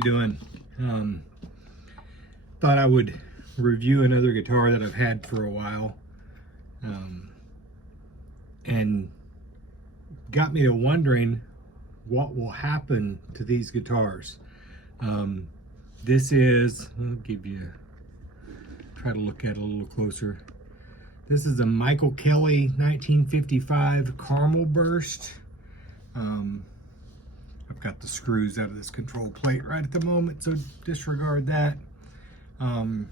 everybody doing? Thought I would review another guitar that I've had for a while, and got me to wondering what will happen to these guitars. This is, I'll give you, try to look at it a little closer. This is a Michael Kelly 1955 Carmel Burst. I've got the screws out of this control plate right at the moment, so disregard that. The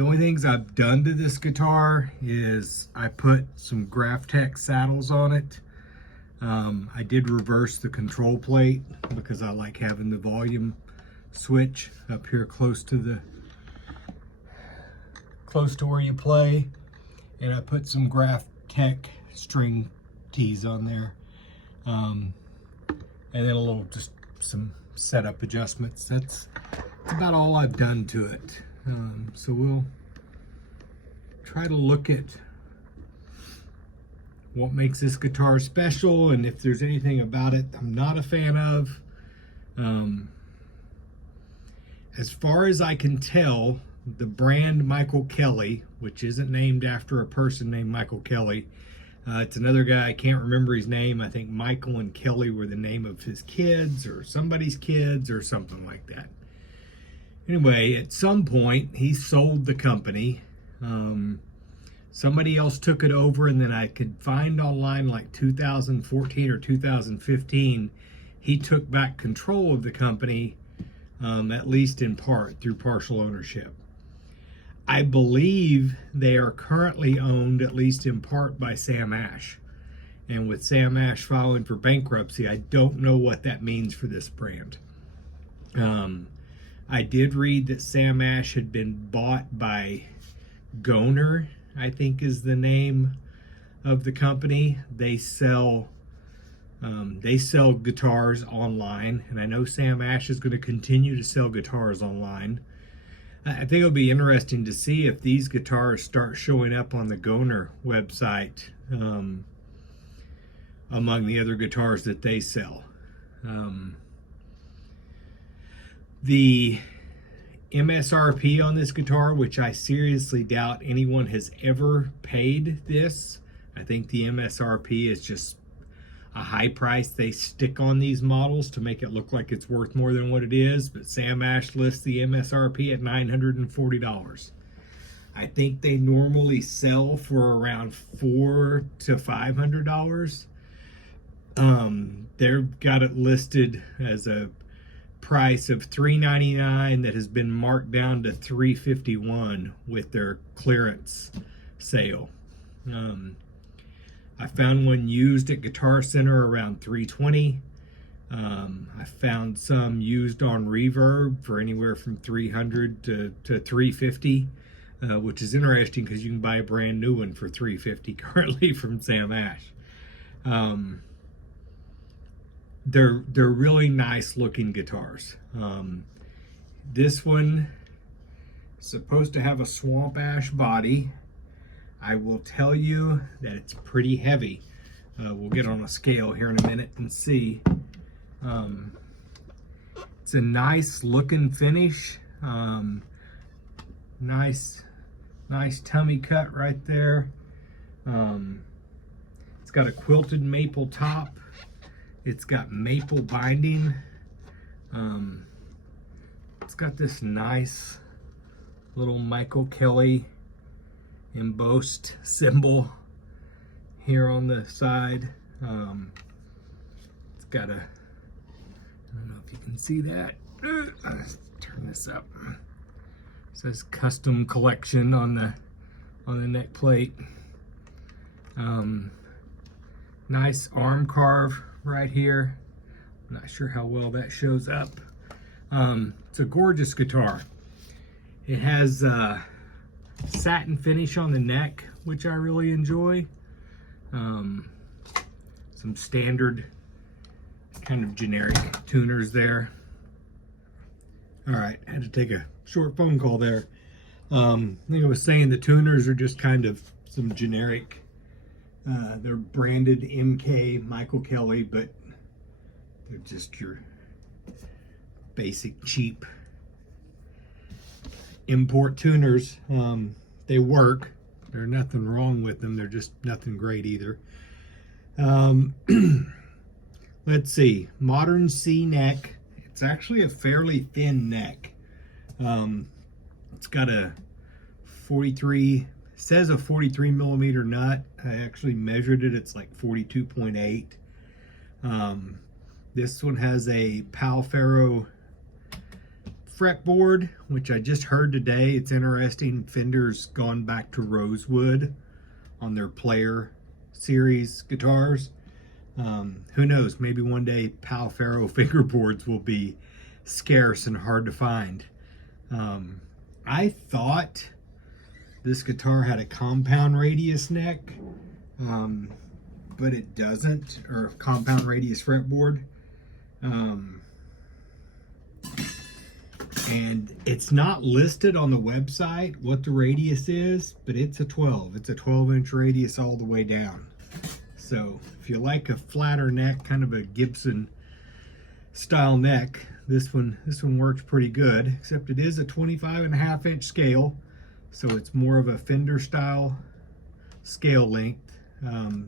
only things I've done to this guitar is I put some Graphtec saddles on it. I did reverse the control plate because I like having the volume switch up here close to where you play, and I put some Graphtec string tees on there, and then just some setup adjustments. That's about all I've done to it. So we'll try to look at what makes this guitar special, and if there's anything about it I'm not a fan of. As far as I can tell, the brand Michael Kelly, which isn't named after a person named Michael Kelly, it's another guy, I can't remember his name. I think Michael and Kelly were the name of his kids or somebody's kids or something like that. Anyway, at some point he sold the company. Somebody else took it over, and then I could find online like 2014 or 2015, he took back control of the company, at least in part, through partial ownership. I believe they are currently owned, at least in part, by Sam Ash. And with Sam Ash filing for bankruptcy, I don't know what that means for this brand. I did read that Sam Ash had been bought by Goner, I think is the name of the company. They sell guitars online, and I know Sam Ash is going to continue to sell guitars online. I think it'll be interesting to see if these guitars start showing up on the Goner website among the other guitars that they sell. The MSRP on this guitar, which I seriously doubt anyone has ever paid this. I think the MSRP is just a high price they stick on these models to make it look like it's worth more than what it is, but Sam Ash lists the MSRP at $940. I think they normally sell for around $400 to $500. They've got it listed as a price of $399 that has been marked down to $351 with their clearance sale. I found one used at Guitar Center around $320. I found some used on Reverb for anywhere from $300 to $350, which is interesting because you can buy a brand new one for $350 currently from Sam Ash. They're really nice looking guitars. This one is supposed to have a Swamp Ash body. I will tell you that it's pretty heavy. We'll get on a scale here in a minute and see. It's a nice looking finish. Nice tummy cut right there. It's got a quilted maple top. It's got maple binding. It's got this nice little Michael Kelly embossed symbol here on the side. It's got a, I don't know if you can see that. Let's turn this up. It says custom collection on the neck plate. Nice arm carve right here. I'm not sure how well that shows up. It's a gorgeous guitar. It has satin finish on the neck, which I really enjoy. Some standard kind of generic tuners there. All right, I had to take a short phone call there. I think I was saying the tuners are just kind of some generic, they're branded MK Michael Kelly, but they're just your basic cheap import tuners. They work. There's nothing wrong with them. They're just nothing great either. Let's see. Modern C neck. It's actually a fairly thin neck. It's got a 43, says a 43 millimeter nut. I actually measured it. It's like 42.8. This one has a Palfaro fretboard, which I just heard today. It's interesting. Fender's gone back to rosewood on their Player series guitars. Who knows? Maybe one day Palfaro fingerboards will be scarce and hard to find. I thought this guitar had a compound radius neck, but it doesn't, or compound radius fretboard. And it's not listed on the website what the radius is, but it's a 12. It's a 12-inch radius all the way down. So if you like a flatter neck, kind of a Gibson style neck, this one works pretty good, except it is a 25.5-inch scale, so it's more of a Fender style scale length. Let's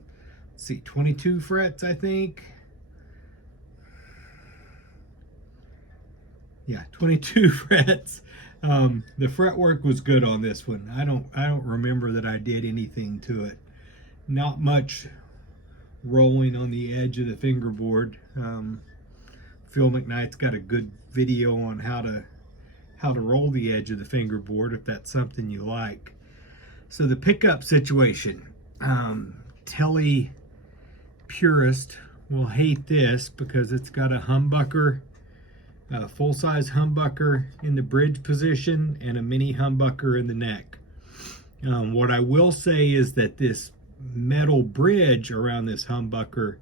see, 22 frets, I think. Yeah, 22 frets. The fretwork was good on this one. I don't remember that I did anything to it. Not much rolling on the edge of the fingerboard. Phil McKnight's got a good video on how to roll the edge of the fingerboard if that's something you like. So the pickup situation, Tele purist will hate this because it's got a humbucker, a full-size humbucker in the bridge position and a mini humbucker in the neck. What I will say is that this metal bridge around this humbucker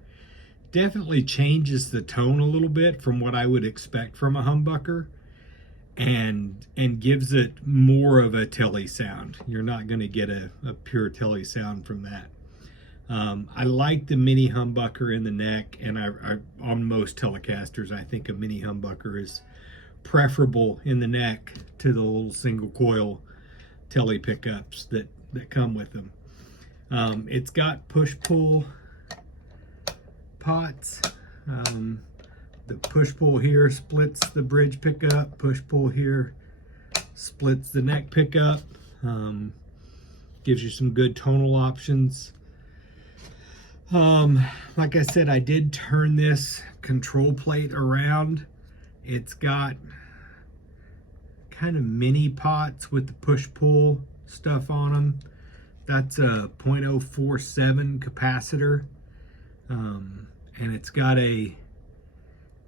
definitely changes the tone a little bit from what I would expect from a humbucker, and gives it more of a Tele sound. You're not going to get a pure Tele sound from that. I like the mini humbucker in the neck, and I on most Telecasters, I think a mini humbucker is preferable in the neck to the little single coil Tele pickups that come with them. It's got push-pull pots. The push-pull here splits the bridge pickup. Push-pull here splits the neck pickup. Gives you some good tonal options. Like I said, I did turn this control plate around. It's got kind of mini pots with the push-pull stuff on them. That's a 0.047 capacitor. And it's got a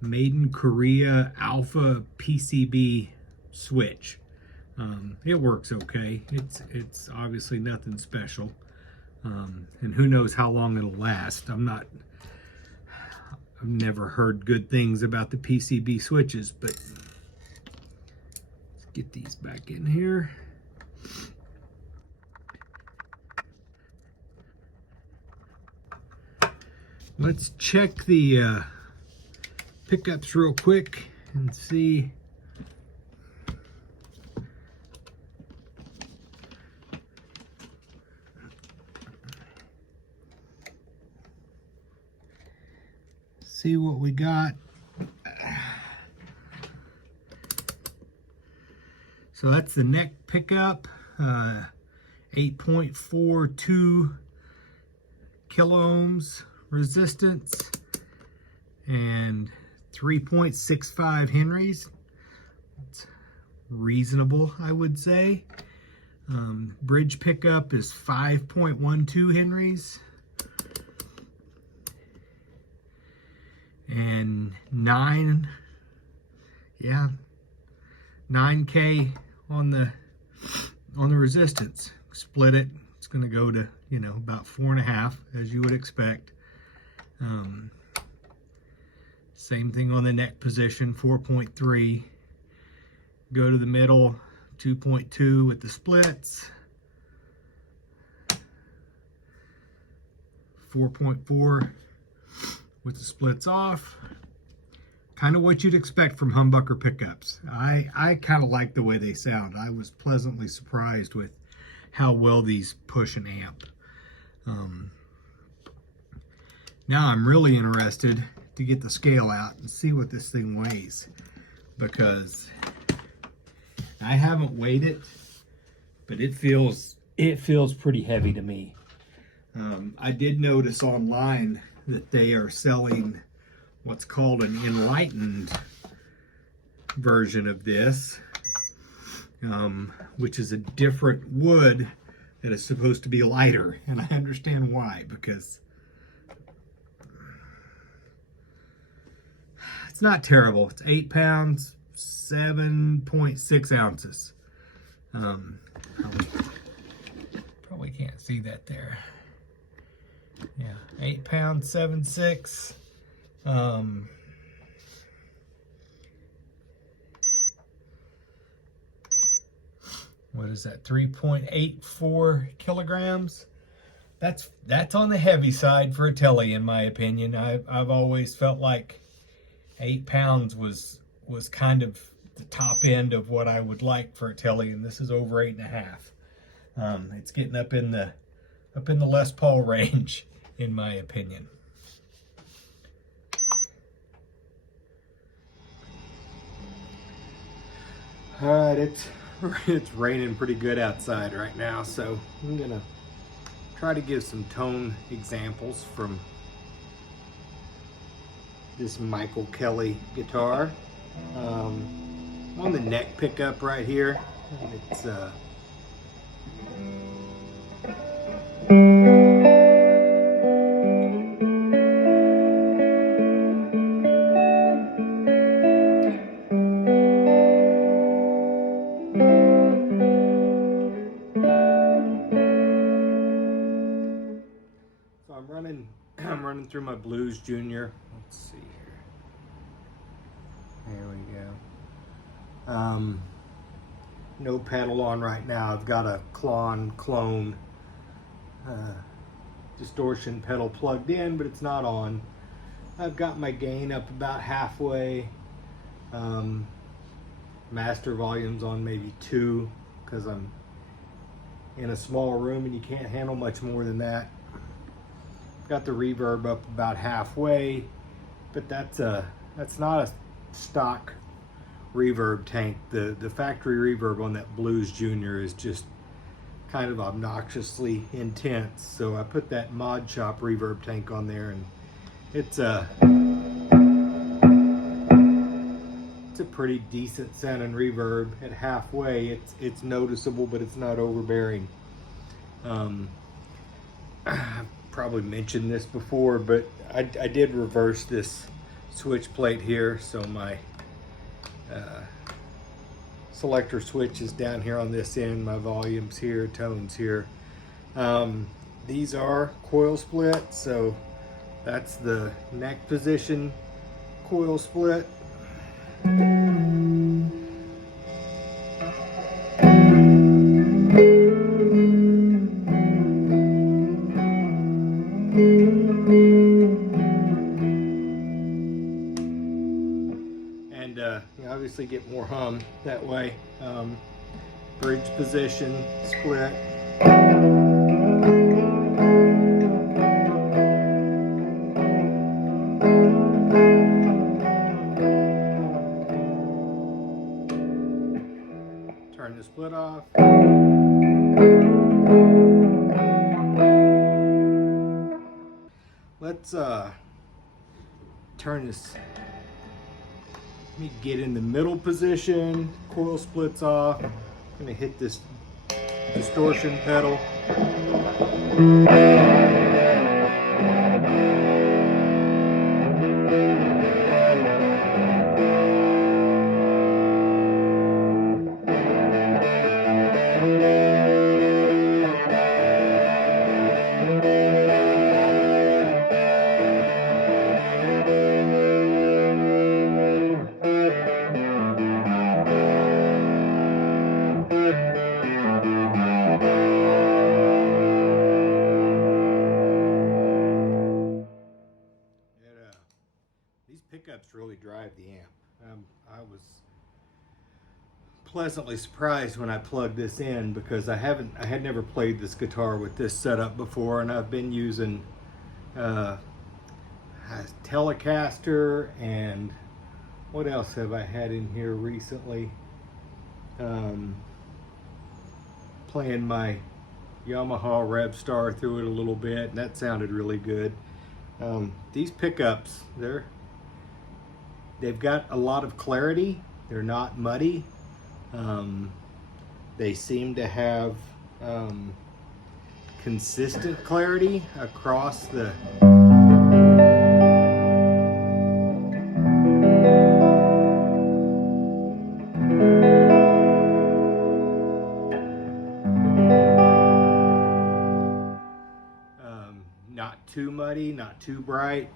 made in Korea Alpha PCB switch. It works okay. It's obviously nothing special. And who knows how long it'll last. I've never heard good things about the PCB switches, but let's get these back in here. Let's check the pickups real quick and see. See what we got. So that's the neck pickup, 8.42 kilo ohms resistance and 3.65 Henrys. It's reasonable, I would say. Bridge pickup is 5.12 Henrys. And 9K on the resistance. Split it, it's going to go to, about 4.5, as you would expect. Same thing on the neck position, 4.3. Go to the middle, 2.2 with the splits. 4.4 with the splits off. kind of what you'd expect from humbucker pickups. I kind of like the way they sound. I was pleasantly surprised with how well these push and amp. Now I'm really interested to get the scale out and see what this thing weighs, because I haven't weighed it, but it feels pretty heavy to me. I did notice online that they are selling what's called an enlightened version of this, which is a different wood that is supposed to be lighter, and I understand why, because it's not terrible. It's 8 pounds, 7.6 ounces. Probably can't see that there. Yeah, 8 pounds, 7.6. What is that? 3.84 kilograms. That's on the heavy side for a telly, in my opinion. I've always felt like 8 pounds was kind of the top end of what I would like for a telly, and this is over 8.5. It's getting up in the Les Paul range, in my opinion. All right, it's raining pretty good outside right now, so I'm gonna try to give some tone examples from this Michael Kelly guitar. On the neck pickup right here, and it's so I'm running through my Blues Junior. Let's see here. There we go. No pedal on right now. I've got a clone distortion pedal plugged in, but it's not on. I've got my gain up about halfway. Master volume's on maybe 2, because I'm in a small room and you can't handle much more than that. Got the reverb up about halfway, but that's not a stock reverb tank. The factory reverb on that Blues Junior is just kind of obnoxiously intense, so I put that Mod Shop reverb tank on there, and it's a pretty decent sounding reverb. At halfway it's noticeable, but it's not overbearing. I've probably mentioned this before, but I did reverse this switch plate here, so my selector switch is down here on this end, my volumes here, tones here. These are coil split, so that's the neck position coil split. And you obviously get more hum that way. Bridge position split. Turn the split off. Let's turn this. Let me get in the middle position. Coil splits off. I'm gonna hit this distortion pedal. really drive the amp. I was pleasantly surprised when I plugged this in, because I had never played this guitar with this setup before, and I've been using a Telecaster, and what else have I had in here recently? Playing my Yamaha Revstar through it a little bit, and that sounded really good. These pickups, they've got a lot of clarity. They're not muddy. They seem to have consistent clarity across the not too muddy, not too bright.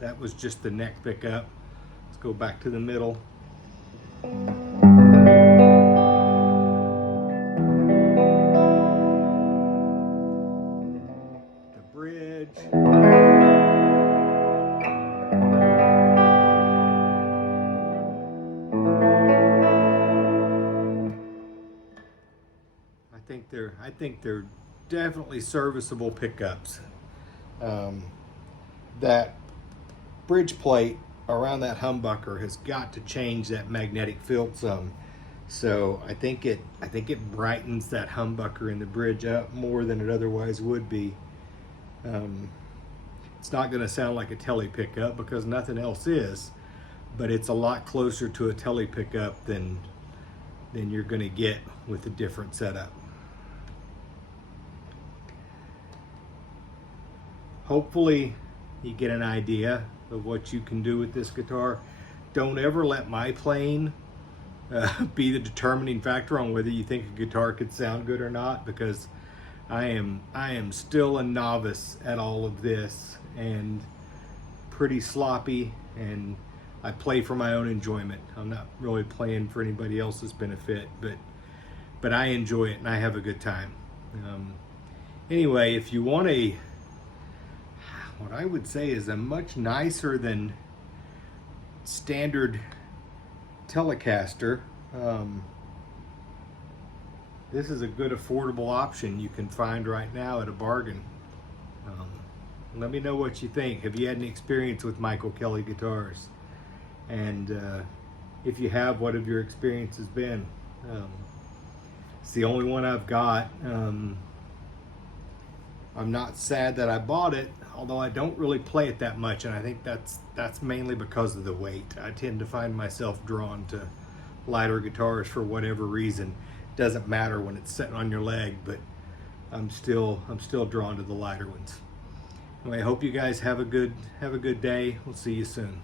That was just the neck pickup. Let's go back to the middle. The bridge. I think they're definitely serviceable pickups. That bridge plate around that humbucker has got to change that magnetic field some. So I think it brightens that humbucker in the bridge up more than it otherwise would be. It's not going to sound like a tele pickup because nothing else is, but it's a lot closer to a tele pickup than you're going to get with a different setup. Hopefully you get an idea of what you can do with this guitar. Don't ever let my playing be the determining factor on whether you think a guitar could sound good or not, because I am still a novice at all of this and pretty sloppy, and I play for my own enjoyment. I'm not really playing for anybody else's benefit, but I enjoy it and I have a good time. Anyway, if you want what I would say is a much nicer than standard Telecaster, this is a good affordable option you can find right now at a bargain. Let me know what you think. Have you had any experience with Michael Kelly guitars? And if you have, what have your experiences been? It's the only one I've got. I'm not sad that I bought it, although I don't really play it that much, and I think that's mainly because of the weight. I tend to find myself drawn to lighter guitars for whatever reason. It doesn't matter when it's sitting on your leg, but I'm still drawn to the lighter ones. Anyway, I hope you guys have a good day. We'll see you soon.